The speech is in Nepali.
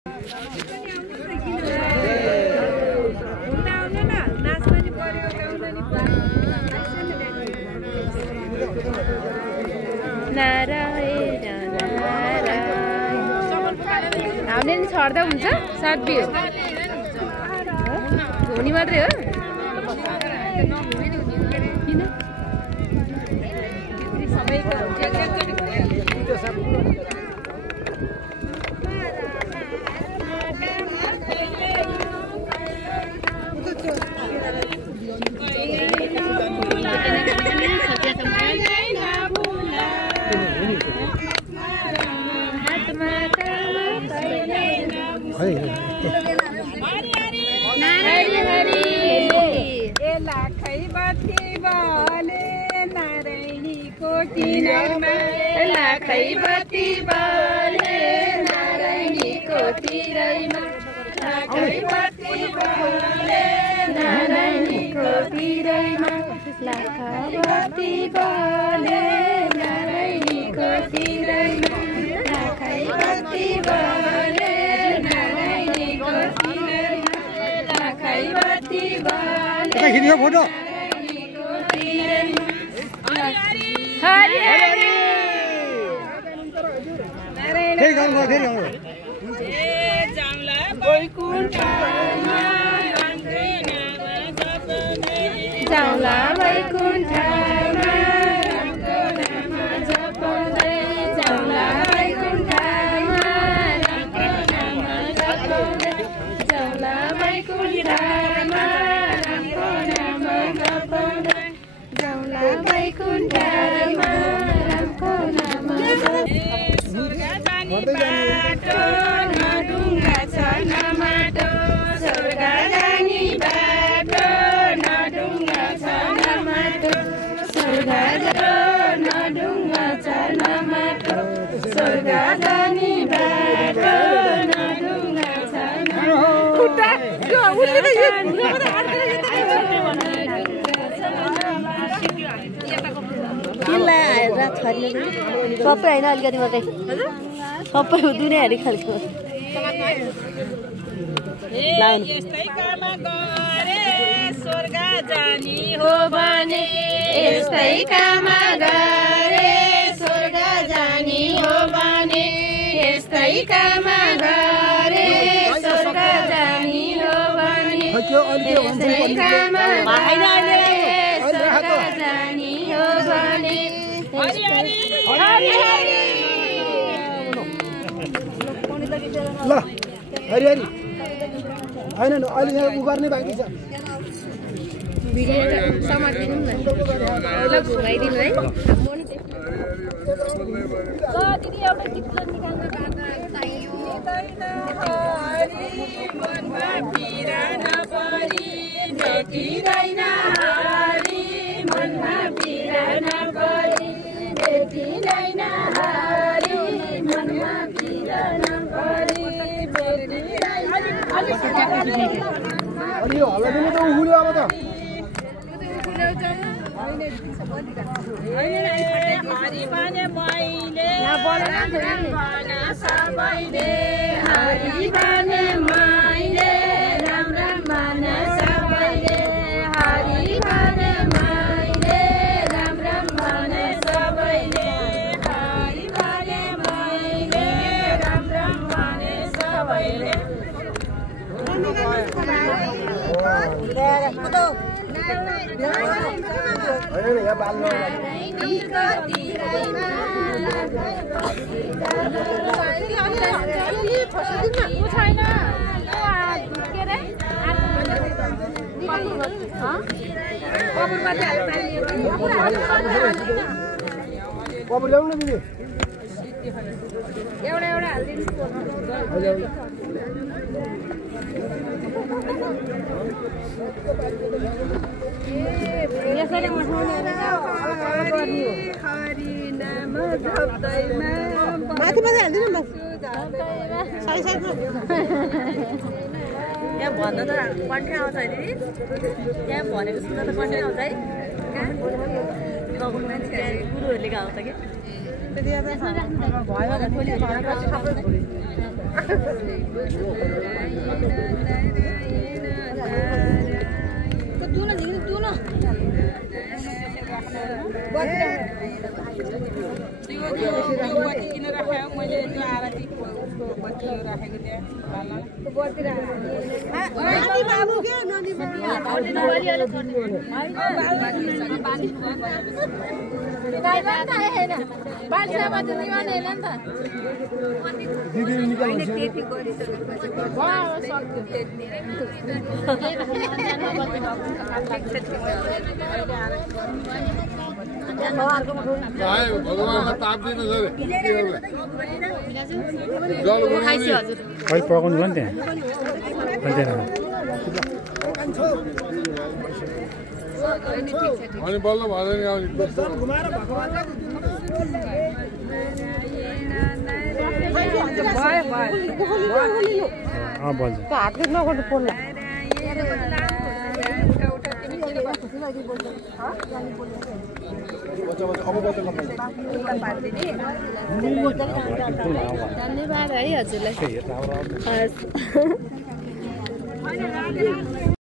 हामीले नि छर्दा हुन्छ सात बियो धोनी मात्रै हो किन सबैको लाखै बत्ती बाले नारायणीको तिरैमा लाखै बत्ती बाले नारायणीको तिरैमा लाखै बत्ती बाले नारायणीको तिरैमा लाखै बत्ती बाले नारायणीको तिरैमा लाखै बत्ती बाले फोटो हरि हरि जाउँला वैकुण्ठमा रामको नाम जपाउँदै जाउँला वैकुण्ठमा रामको नाम जपाउँदै जाउँला वैकुण्ठमा रामको नाम जपाउँदै जाउँला वैकुण्ठमा रामको नाम स्वर्ग जाने बाटो नडुङ्गा छ नमाटो स्वर्ग जाने बाटो नडुङ्गा छ नमाटो स्वर्ग नडुङ्गा छ नमाटो स्वर्ग जाने बाटो नडुङ्गा छ सबै होइन अलिकति मात्रै सबै दुनियाँहरू खालको यस्तै काम गरे स्वर्ग जानी हो भने यस्तै काम गरे स्वर्ग जानी हो भने यस्तै काम गरे स्वर्ग जानी हो भने यस्तै काम गरे स्वर्ग जानी हो भने हरि हरि हरि हरि ल हरि हरि हैन अहिले यहाँ उ गर्ने बाँकी छ भिडियो समातिदिनु न ल घुमाइदिनु है ल दिदी एउटा गीत निकाल्न गाना चाहियो हरि मनमा पीरा नपरी भेटिदैन हरि मनमा पीरा नपरी भेटिदैन हरि मनमा पीरा नपरी अलि हल्लाइदिनु त उहुल्यो अब त हरि भने मैले सबैले हरि भने मैले राम राम भने सबैले हरि भने मैले राम राम भने सबैले हरि भने मैले राम राम भने सबैले एउटा हालिदिनु यसरी माथि माथि हालिदिनु न यहाँ भन्दा त कन्ट्री आउँछ है दिदी त्यहाँ भनेको सुन्दा त कन्ट्री आउँछ है गुरुहरूले गाउँछ कि भगवान ताप दिनु सर अहिले पकाउनु भयो नि त्यहाँ अनि बल्ल भएन आउने हातले नगर्नु पर्ला धन्यवाद है हजुरलाई